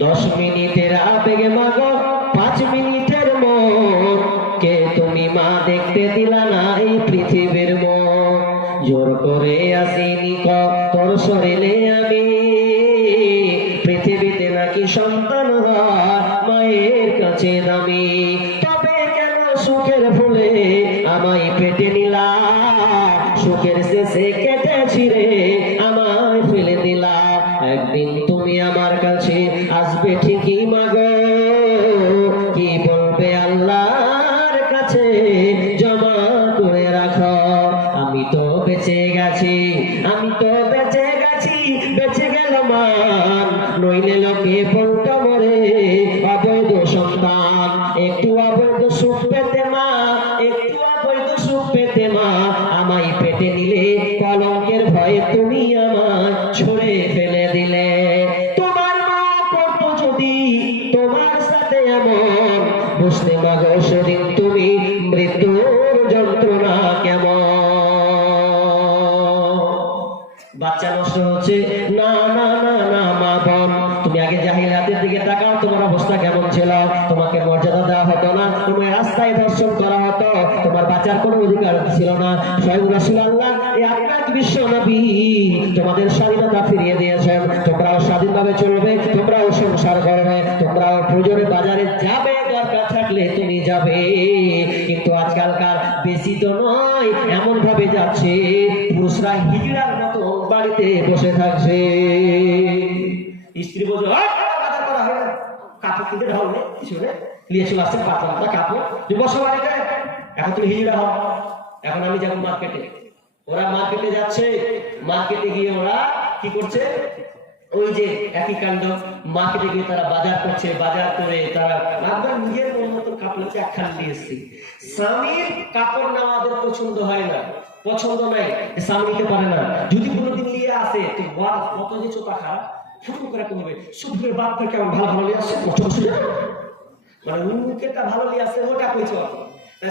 10 মিনিটের আবেগে মাগো 5 মিনিটের মন, কে তুমি মা দেখতে দিলা না এই পৃথিবীর মন। জোর করে আসিনি তোর শরীরে আমি, পৃথিবীতে নাকি সন্তান হয় মায়ের কাছে দামি। তবে কেন সুখের ভুলে আমায় পেটে নিলা, সুখের শেষে কেটে ছিঁড়ে আমায় ফেলে দিলা। একদিন তুমি আমার কাছে আসবে ঠিকই মাগো, কি বলবে আল্লাহর কাছে জমা করে রাখো। আমি তো বেঁচে গেছি, আমি তো বেঁচে গেছি, বেঁচে গেল মান, নইলে লোকে বলতো মরে অবৈধ সন্তান। একটু অবৈধ সুখ পেতে মা, একটু অবৈধ সুখ পেতে মা, আমায় পেটে নিলে কলঙ্কের ভয়ে তুমি আমায় ছুঁড়ে ফেলে দিলে। তোমার মা করতো যদি তোমার সাথে এমন, বুঝতে মাগো সেদিন তুমি মৃত্যুর যন্ত্রণা কেমন। বাচ্চা নষ্ট হচ্ছে, না না না না মা বোন, তুমি আগে জাহিলিয়াতের দিকে তাকাও, তোমার অবস্থা কেমন ছিল। তোমাকে মর্যাদা দেওয়া হতো না, তোমার রাস্তায় ধর্ষণ করা হতো, তোমার বাঁচার কোনো অধিকার ছিল না। স্বয়ং রাসূলুল্লাহ এই আপনার বিশ্ব নবী তোমাদের স্বাধীনতা ফিরিয়ে দিয়েছেন। তোমরাও স্বাধীনভাবে চলবে, তোমরাও সংসার করবে, তোমরাও প্রয়োজনে বাজারে যাবে, দরকার থাকলে তুমি যাবে। কিন্তু আজকালকার বেশি তো নয়, এমন ভাবে যাচ্ছে পুরুষরা হিজড়ার মতো বাড়িতে বসে থাকছে। স্ত্রী বলছে বাজার করা হয় না, কাপড় কিনতে ঢালবে কিছু নিয়ে চলে আসছে, পাতলা কাপড় তুমি বসো বাড়িতে। এখন তুমি হিজড়া হও। এখন আমি যাবো মার্কেটে, ওরা মার্কেটে যাচ্ছে, মার্কেটে গিয়ে ওরা কি করছে, ওই যে একই কাণ্ড, মার্কেটে গিয়ে তারা বাজার করছে, বাজার করে তারা একবার নিজের মন মতো কাপড় একখান দিয়ে এসছে। স্বামীর কাপড় নেওয়া ওদের পছন্দ হয় না, পছন্দ নাই, স্বামী নিতে পারে না। যদি কোনোদিন নিয়ে আসে তো কত যে চোখা খারাপ, ফুটু করে করবে, শুধু বাপ থেকে কেমন ভালো ভালো নিয়ে আসছে, মানে মুখেরটা ভালো নিয়ে আসছে, ওটা কইছে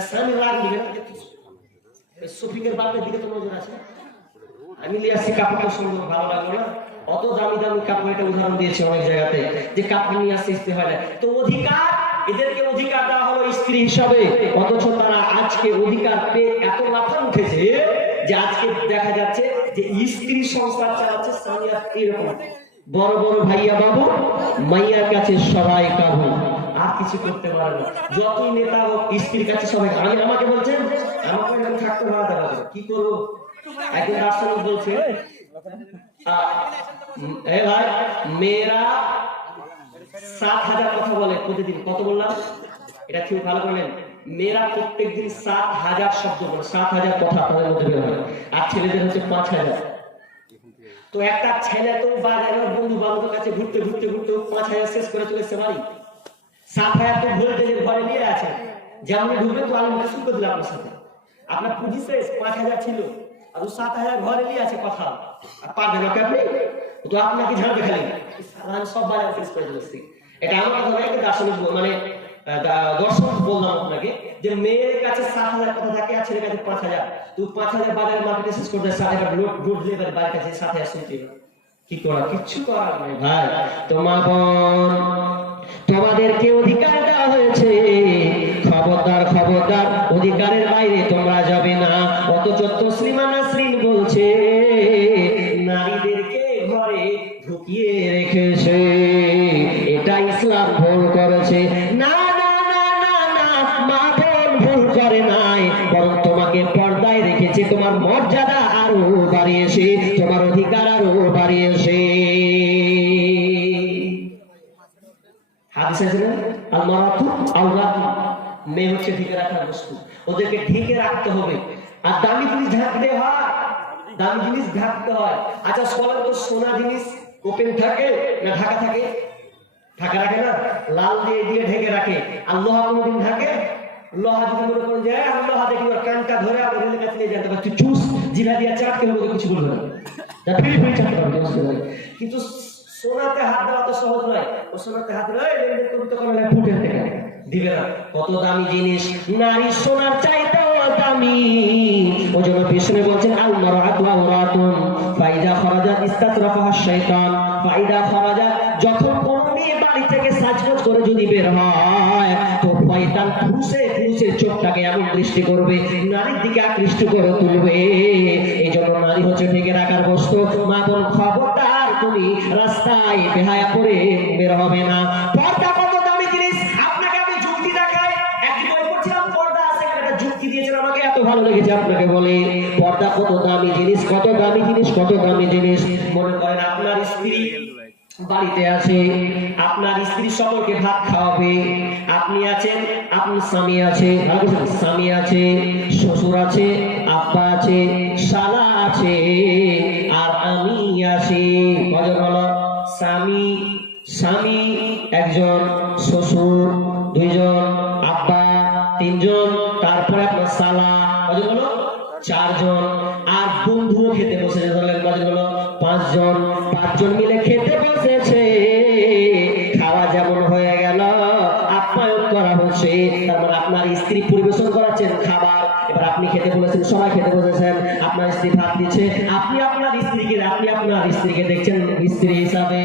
স্বামী রাগ দিবে না। শফিকের বাপের দিকে তো নজর আছে, আমি নিয়ে আসছি কাপড়টা সুন্দর ভালো লাগলো না, অত দামি দামি কাপড়, এটা উদাহরণ দিয়েছে অনেক জায়গাতে যে কাপড় নিয়ে আসতে ইস্তে হয় না। তো অধিকার, এদেরকে অধিকার দেওয়া হলো স্ত্রী হিসাবে, অথচ তারা আজকে অধিকার পেয়ে এত মাথা উঠেছে যে আজকে দেখা যাচ্ছে যে স্ত্রী সংসার চালাচ্ছে স্বামী। এরকম বড় বড় ভাইয়া বাবু মাইয়ার কাছে সবাই কাবু, আর কিছু করতে পারে না। যতই নেতা হোক স্ত্রীর কাছে সবাই। আমি আমাকে বলছেন আমাকে এখানে থাকতে পারা যাবে, কি করবো? একজন দার্শনিক বলছে ভাই মেয়েরা 7,000 কথা বলে প্রতিদিন। কত বললাম? এটা ঠিক ভালো করলেন। মেয়েরা প্রত্যেকদিন 7,000 শব্দ বলে, 7,000 কথা তাদের মধ্যে বের হয়, আর ছেলেদের হচ্ছে 5,000। তো একটা ছেলে তো বাজারের বন্ধু বান্ধবের কাছে ঘুরতে ঘুরতে ঘুরতে 5,000 শেষ করে চলে এসে বাড়ি। 7,000 তো ভোল্টেজের ঘরে নিয়ে আছে, যেমন ঢুকবে তো আমি শুরু করে দিলাম আপনার সাথে, আপনার পুঁজি শেষ, 5,000 ছিল আর 7,000 ঘরে নিয়ে আছে কথা, আর পারবেন না আপনি, তো আপনাকে ঝাড়বে খালি সব বাজার শেষ করে দিচ্ছি। এটা আমার কথা নয়, একটা দার্শনিক মানে দর্শক বললাম আপনাকে যে মেয়ের কাছে 7,000 কথা থাকে আর ছেলের কাছে 5,000। তো 5,000 বাজারের মার্কেটে শেষ করতে 7,000 লোড লেবার বাড়ির কাছে 7,000 শুনতে কি করা, কিচ্ছু করার নেই ভাই। তোমার বোন তোমাদেরকে অধিকার দেওয়া হয়েছে, খবরদার খবরদার অধিকারের বাইরে তোমরা যাবে না। অথচ তসলিমা নাসরিন বলছে নারীদেরকে ঘরে ঢুকিয়ে রেখেছে, এটা ইসলাম ভুল করেছে। না না না না না, মা বোন ভুল করে নাই, বরং তোমাকে পর্দায় রেখেছে, তোমার মর্যাদা আরো বাড়িয়েছে, তোমার অধিকার আরো বাড়িয়েছে। মেয়ে হচ্ছে ঢেকে রাখার বস্তু, ওদেরকে ঢেকে রাখতে হবে। আর দামি জিনিস ঢাকতে হয়, দামি জিনিস ঢাকতে হয়। আচ্ছা বলেন তো সোনা জিনিস ওপেন থাকে না ঢাকা থাকে? ঢাকা রাখে না, লাল দিয়ে দিয়ে ঢেকে রাখে। আর লোহা কোনোদিন ঢাকে? লোহা যদি মনে করেন যে লোহা দেখি ওর কানটা ধরে আবার রেলের কাছে নিয়ে যেতে পারছি, চুস জিলা দিয়ে চাটকে লোক কিছু বলবে না, কিন্তু সোনাতে হাত দেওয়া তো সহজ নয়। ও সোনাতে হাত দেওয়া ফুটে দিবে না। কত দামি জিনিস, নারী সোনার চাইতেও দামি। ওই জন্য বিষ্ণু বলছেন আল মারআতু আওরাতুন ফাইদা খারাজাত ইস্তাতরাফাহা শাইতান ফাইদা খারাজাত, যখন কোন মেয়ে বাড়ি বের হয় তো শয়তান পুরুষের চোখটাকে এমন দৃষ্টি করবে, নারীর দিকে আকৃষ্ট করে তুলবে। এই জন্য নারী হচ্ছে ঢেকে রাখার বস্তু। মা বোন খবরদার, তুমি রাস্তায় বেহায়া পরে বের হবে না। পর্দা কত দামি জিনিস, আপনাকে আমি যুক্তি দেখাই। একদিন বই পড়ছিলাম, পর্দা আছে, একটা যুক্তি দিয়েছেন আমাকে, এত ভালো লেগেছে আপনাকে বলে। পর্দা কত দামি জিনিস, কত দামি জিনিস, কত দামি জিনিস। মনে করেন আপনার স্ত্রী বাড়িতে আছে, আপনার স্ত্রী সকলকে ভাত খাওয়াবে। আপনি আছেন, আপনার স্বামী আছে, স্বামী আছে, শ্বশুর আছে, আব্বা আছে, শালা আছে, আর আমি আছি। কজন হলো? স্বামী একজন, শ্বশুর দুইজন, আব্বা তিনজন, তারপরে আপনার শালা। কজন হলো? চারজন। আর বন্ধুও খেতে বসেছে, ধরলেন কজন হলো? পাঁচজন। পাঁচজন মিলে খেতে বসেছে। খাওয়া যেমন হয়ে গেল, আপ্যায়ন করা হচ্ছে। তারপর আপনার স্ত্রী পরিবেশন করাচ্ছেন খাবার। এবার আপনি খেতে বলেছেন, সবাই খেতে বসেছেন, আপনার স্ত্রী ভাত দিচ্ছে। আপনি আপনার স্ত্রীকে দেখছেন স্ত্রী হিসাবে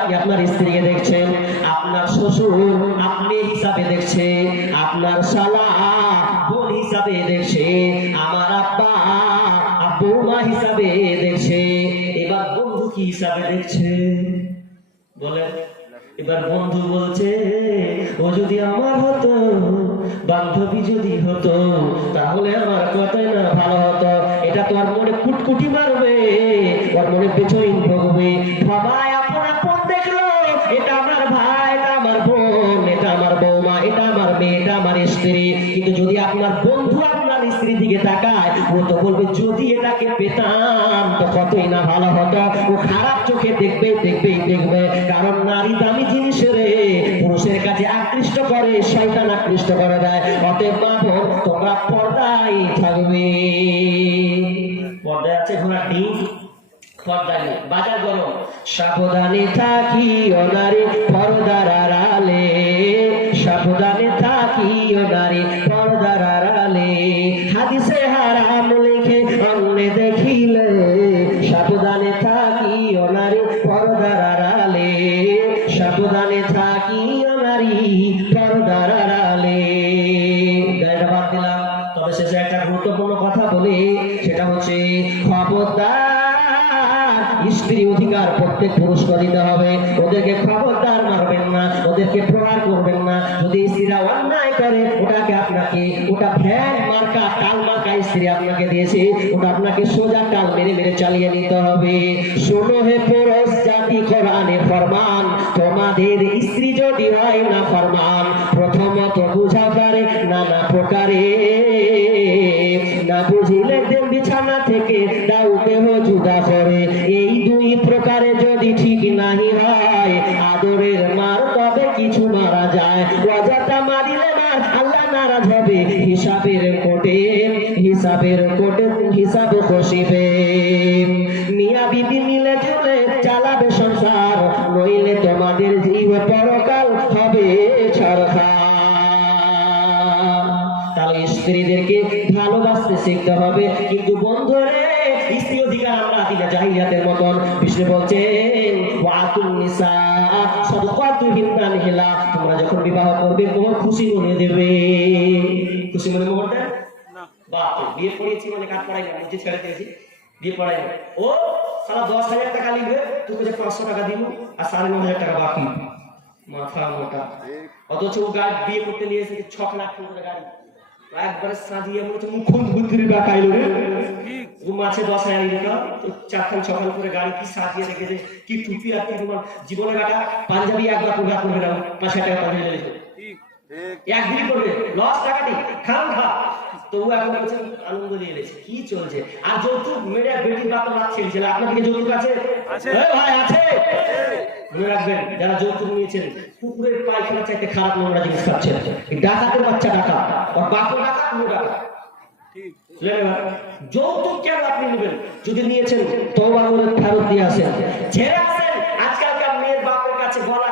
আপনি আপনার স্ত্রীকে দেখছেন। আপনার শ্বশুর আপনি হিসাবে দেখছে, আপনার শালা বোন হিসাবে দেখছে, আমার আব্বা বৌমা হিসাবে দেখছে। এবার বন্ধু কি হিসাবে দেখছে বলেন? এবার বন্ধু বলছে, ও যদি আমার হতো, বান্ধবী যদি হতো, তাহলে আমার কথাই না ভালো হতো। এটা তো আর মনে কুটকুটি মারবে, ওর মনে পেছনে ঢুকবে। সবাই আপন আপন দেখলো, এটা আমার ভাই, এটা আমার বোন, এটা আমার বৌমা, এটা আমার মেয়ে, এটা আমার স্ত্রী। কিন্তু যদি আপনার বন্ধু আপনার স্ত্রীর দিকে তাকায়, ও তো বলবে, যদি এটাকে পেতাম তো কতই না ভালো হতো। ও খারাপ চোখে দেখবে। কারণ নারী দামি জিনিস রে, পুরুষের কাছে আকৃষ্ট করে, শয়তান আকৃষ্ট করে দেয়। অতএব বাবা, তোমরা পর্দায় থাকবে। পর্দায় আছে ঘোড়া ডিম, পর্দায় নেই, বাজার গরম। সাবধানে থাকি ও নারী পর্দার আড়ালে, সাবধানে থাকি ও নারী পর্দার আড়ালে। হাদিসে হারাম লিখে অন্যে দেখিলে, সাবধানে থাকি ও নারী পর্দার আড়ালে, সাবধানে থাকি ও নারী পর্দার আড়ালে। গাড়িটা বাদ দিলাম, তবে শেষে একটা গুরুত্বপূর্ণ কথা বলি, সেটা হচ্ছে খবরদার, স্ত্রী অধিকার প্রত্যেক পুরুষকে দিতে হবে। ওদেরকে খবরদার মারবেন না, ওদেরকে প্রহার করবেন না। যদি স্ত্রীরা অন্যায় করে, ওটা ফ্যান মার্কা, টাল মার্কা স্ত্রী আপনাকে দিয়েছে, ওটা আপনাকে সোজা টাল মেরে চালিয়ে নিতে হবে। শোনো হে পুরুষ জাতি, কোরআনের ফরমান, তোমাদের স্ত্রী যদি হয় না ফরমান, প্রথমত বুঝা পারে নানা প্রকারে, না বুঝিলে দেন বিছানা থেকে দাও কেহ জুদা করে। এই দুই প্রকারে যদি ঠিক নাহি হয়, আদরের মার তবে কিছু মারা যায়। অযথা মারিলে মার আল্লাহ নারাজ হবে, হিসাবের কোটে হিসাব কষিবে। মিয়া বিবি মিলে ঝুলে চালাবে সংসার, নইলে তোমাদের জীব পরকাল হবে ছারখার। তাহলে স্ত্রীদেরকে ভালোবাসতে শিখতে হবে। কিন্তু বন্ধুরে, স্ত্রী অধিকার আমরা দিনা জাহিলিয়াতের মতন। বিষ্ণু বলছেন, ওয়াতুন নিসা সাদাকাতুহিন্না নিহিলা, তোমরা যখন বিবাহ করবে তোমার খুশি মনে দেবে। খুশি মনে করতে না, বাপ বিয়ে পড়িয়েছি মানে কাজ পড়াই না, নিজে ছেড়ে দিয়েছি, বিয়ে পড়াই না। ও সারা 10,000 টাকা লিখবে, তোকে যে 500 টাকা দিব আর 9,500 টাকা বাকি। মাথা মোটা। অথচ গাড়ি বিয়ে করতে নিয়ে এসেছে 6 লাখ টাকা গাড়ি, একবারে সাজিয়ে মনে মুখ্যমন্ত্রী বাকাইলো রে। রুম আছে 10,000 টাকা, তো 4-6 করে গাড়ি কি সাজিয়ে রেখেছে, কি টুপি আর কি তোমার জীবনে কাটা পাঞ্জাবি একবার পরে করবে না, 5,000 টাকা পাঞ্জাবি লেগেছে একদিন করবে, লস টাকাটি খান খা। তবু এখন বলছেন আনন্দ নিয়ে এলেছে, কি চলছে। আর যৌতুক মেরে বেটির বাপ রাত ছেড়েছিল, আপনার দিকে যৌতুক আছে? ভাই আছে। মনে রাখবেন, যারা যৌতুক নিয়েছেন, কুকুরের পায়খানা চাইতে খারাপ নোংরা জিনিস খাচ্ছেন। ডাকাতের বাচ্চা ডাকা, ওর বাপও ডাকা, কোনো ডাকা। যৌতুক কেন আপনি নেবেন? যদি নিয়েছেন তওবা করে ফেরত দিয়ে আসেন, ছেড়ে আসেন। আজকালকার মেয়ের বাপের কাছে বলা